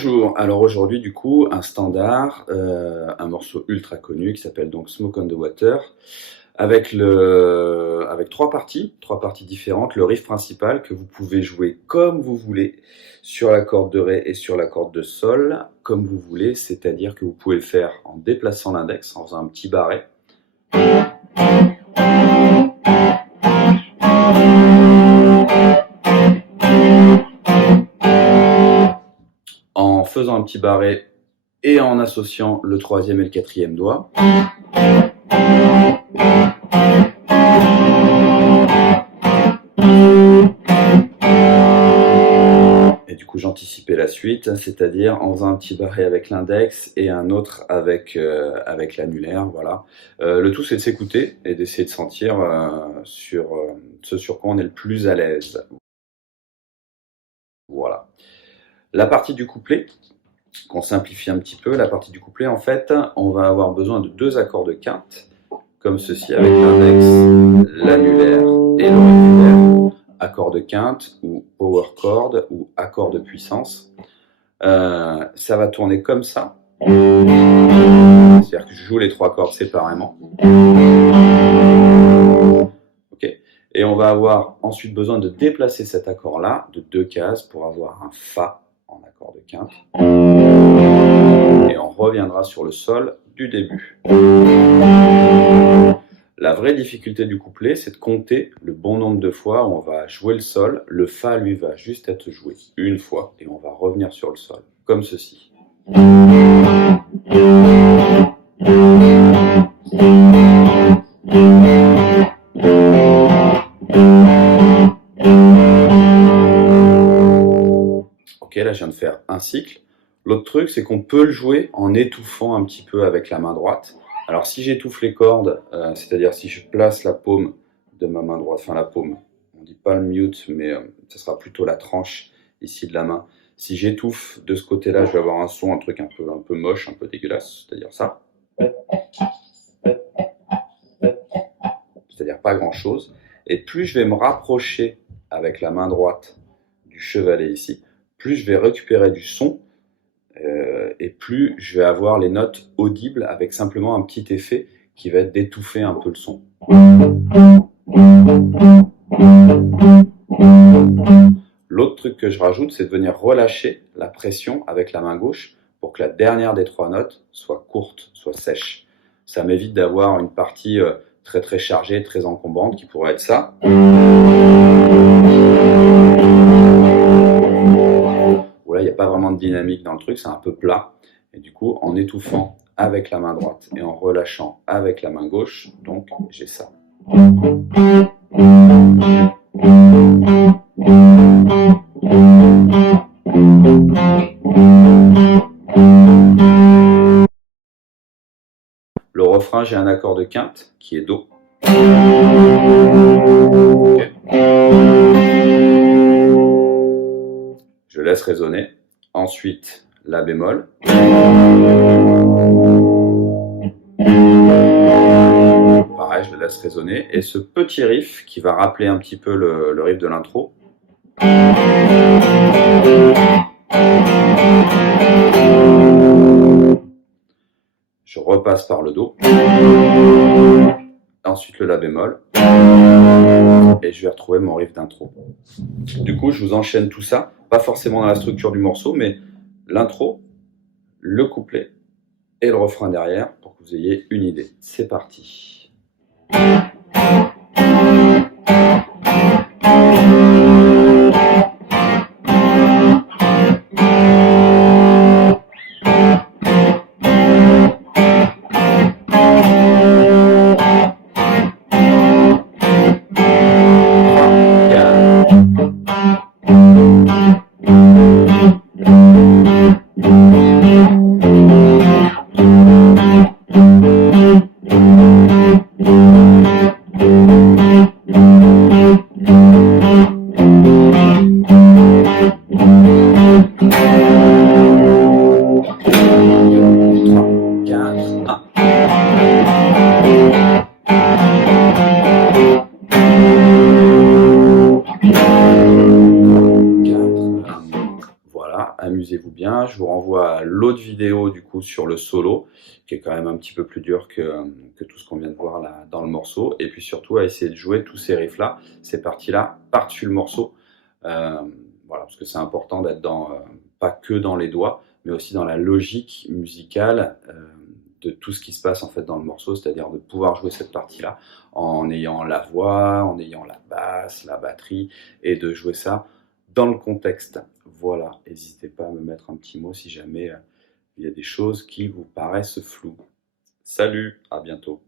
Bonjour, alors aujourd'hui du coup un standard, un morceau ultra connu qui s'appelle donc Smoke on the Water avec trois parties différentes, le riff principal que vous pouvez jouer comme vous voulez sur la corde de Ré et sur la corde de Sol, comme vous voulez, c'est-à-dire que vous pouvez le faire en déplaçant l'index, en faisant un petit barré. En faisant un petit barré et en associant le troisième et le quatrième doigt. Et du coup j'anticipais la suite, c'est-à-dire en faisant un petit barré avec l'index et un autre avec l'annulaire, voilà. Le tout c'est de s'écouter et d'essayer de sentir ce sur quoi on est le plus à l'aise. Voilà. La partie du couplet, qu'on simplifie un petit peu, la partie du couplet, en fait, on va avoir besoin de deux accords de quinte, comme ceci, avec l'index, l'annulaire et l'auriculaire, accord de quinte, ou power chord, ou accord de puissance. Ça va tourner comme ça, c'est-à-dire que je joue les trois cordes séparément. Okay. Et on va avoir ensuite besoin de déplacer cet accord-là de deux cases pour avoir un Fa en accord de quinte. Et on reviendra sur le Sol du début. La vraie difficulté du couplet, c'est de compter le bon nombre de fois où on va jouer le Sol. Le Fa, lui, va juste être joué une fois et on va revenir sur le Sol, comme ceci. Ok, là je viens de faire un cycle. L'autre truc, c'est qu'on peut le jouer en étouffant un petit peu avec la main droite. Alors si j'étouffe les cordes, c'est-à-dire si je place la paume de ma main droite, enfin la paume, on dit pas le mute, mais ce sera plutôt la tranche ici de la main. Si j'étouffe de ce côté-là, je vais avoir un son, un truc un peu moche, un peu dégueulasse, c'est-à-dire ça. C'est-à-dire pas grand-chose. Et plus je vais me rapprocher avec la main droite du chevalet ici, plus je vais récupérer du son et plus je vais avoir les notes audibles avec simplement un petit effet qui va être d'étouffer un peu le son. L'autre truc que je rajoute, c'est de venir relâcher la pression avec la main gauche pour que la dernière des trois notes soit courte, soit sèche. Ça m'évite d'avoir une partie très très chargée, très encombrante qui pourrait être ça. Où là, il n'y a pas vraiment de dynamique dans le truc, c'est un peu plat. Et du coup, en étouffant avec la main droite et en relâchant avec la main gauche, donc j'ai ça. Le refrain, j'ai un accord de quinte qui est Do. Okay. Je laisse résonner. Ensuite, La bémol. Pareil, je le laisse résonner. Et ce petit riff qui va rappeler un petit peu le riff de l'intro. Je repasse par le Do. Ensuite le La bémol. Et je vais retrouver mon riff d'intro. Du coup, je vous enchaîne tout ça, pas forcément dans la structure du morceau, mais l'intro, le couplet et le refrain derrière pour que vous ayez une idée. C'est parti. amusez-vous bien. Je vous renvoie à l'autre vidéo du coup sur le solo, qui est quand même un petit peu plus dur que tout ce qu'on vient de voir là dans le morceau. Et puis surtout à essayer de jouer tous ces riffs-là, ces parties-là, par-dessus le morceau. Euh, voilà, parce que c'est important d'être pas que dans les doigts, mais aussi dans la logique musicale de tout ce qui se passe en fait dans le morceau, c'est-à-dire de pouvoir jouer cette partie-là en ayant la voix, en ayant la basse, la batterie, et de jouer ça dans le contexte. Voilà, n'hésitez pas à me mettre un petit mot si jamais il y a des choses qui vous paraissent floues. Salut, à bientôt.